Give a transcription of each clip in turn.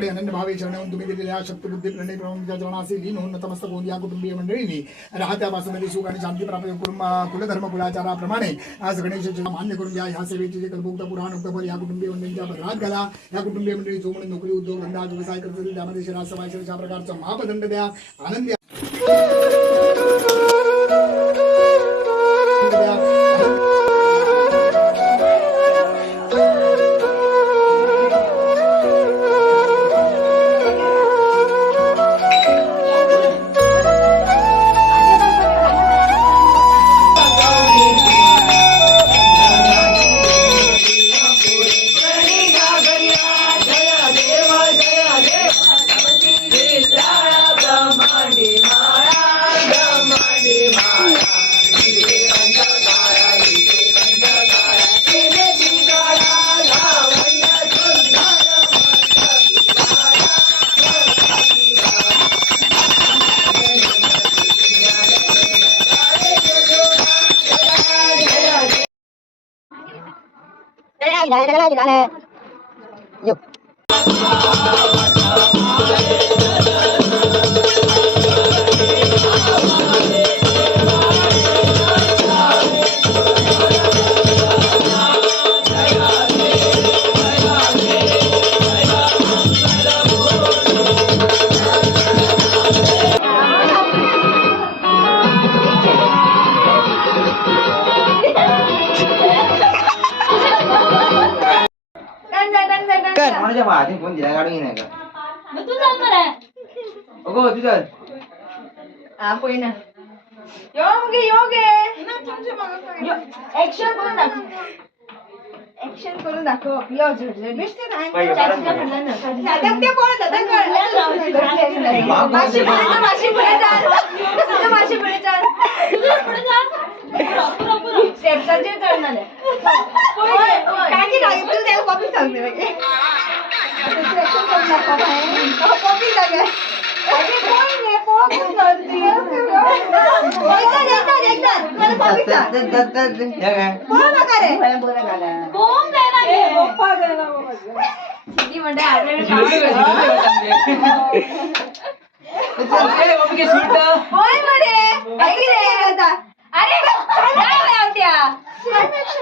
तुझ्याकडे अनन्य भावे शरण तुम्ही दिलेल्या शक्तिबुद्धी प्रणय प्रमाणाच्या चरणाशी लीन होऊन नतमस्तक होऊन या कुटुंबीय मंडळींनी राहत्या वासमध्ये सुख आणि शांती प्राप्त कुलधर्म कुलाचाराप्रमाणे आज गणेशाची मान्य करून घ्या. ह्या सेवेचे जे कल्पोक्त पुराण उक्तफल या कुटुंबीय मंडळींच्या भरात घाला. या कुटुंबीय मंडळी जो म्हणून नोकरी उद्योग धंदा व्यवसाय करतील त्यामध्ये शहरात समाज अशा प्रकारचा महापदंड द्या. आनंद द्या. कोणाच्या भावाने फोन दिला काढून नाही का मग तू चाल मला अगो तू चल हा पोय ना योगे ऍक्शन करून दाखव ऍक्शन करून दाखव यो झडझड दिसते नाही चाचीला म्हणलं ना दादा ते कोण दादा माशी पुढे चाल स्टेपचे चढणार आहे काय की नाही तू त्या कॉपी सांगते बघ ऍक्शन करून दाखव कॉपी जागा अरे कोण ने कोण करते एकदा मला कॉपी सांग कोण करे मला बोला गाला कोण देणार आहे पप्पा देणार सिटी म्हणजे आपल्याला होय मध्ये बाकी रे आता अरे काय लावत्या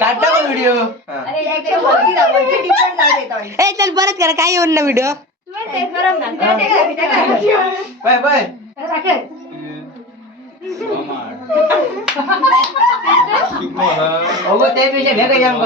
काढता का व्हिडिओ अरे ऍक्शन वरती दाखवते डिफरंट लावते ए चल परत करा काय येऊन ना व्हिडिओ ते गरम ना बाय बाय राखेल अगो त्यापेक्षा भेगा जाम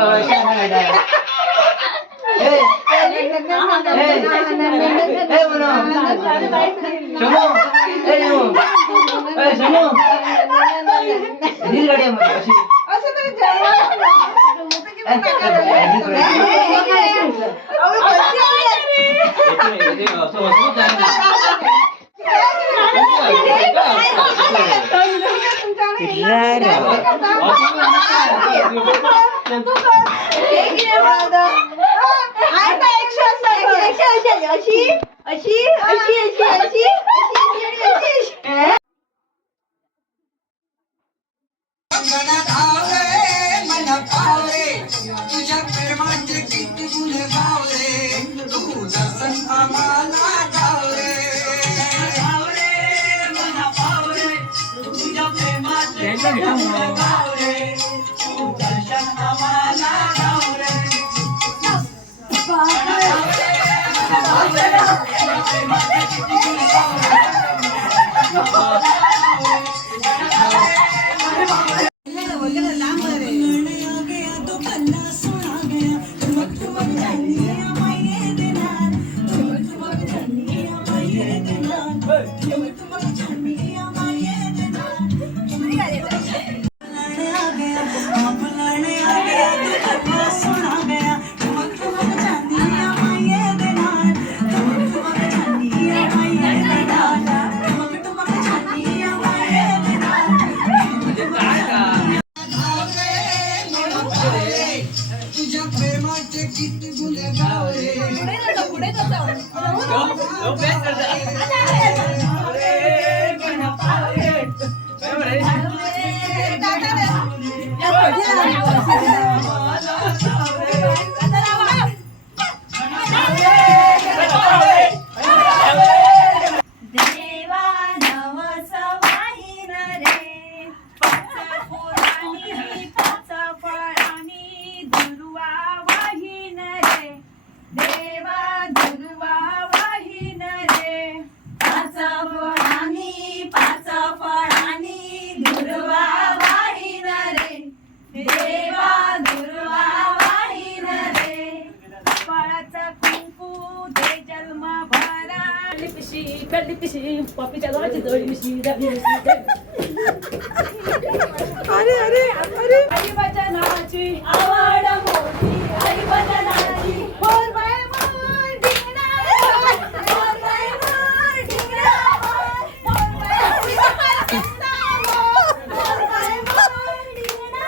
कडली पिशी पप्पीच्या दोनाची जोडी मिशी झाली मिशी अरे अरे अरे हरिभजनाची आवड मोठी हरिभजनाची बोल बाय बोल ढिंगरा बोल बाय बोल ढिंगरा बोल बाय बोल ढिंगरा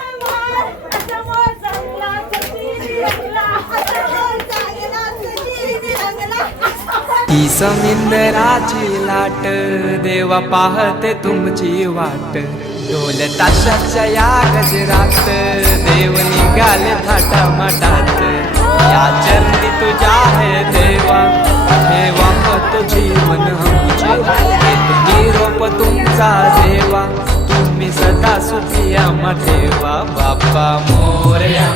समोर चांगला सती रंगला समोर चांगला सती रंगला ही समिंदराची लाट देवा पाहते तुमची वाट ढोल ताशाच्या या गजरात देव निघाले थाटामाटात या चरणी तुझ्या आहे देवा ठेवा तो जीवन आमचे घेतो निरोप तुमचा देवा तुम्ही सदा सुखी आम्हा ठेवा बाप्पा मोरया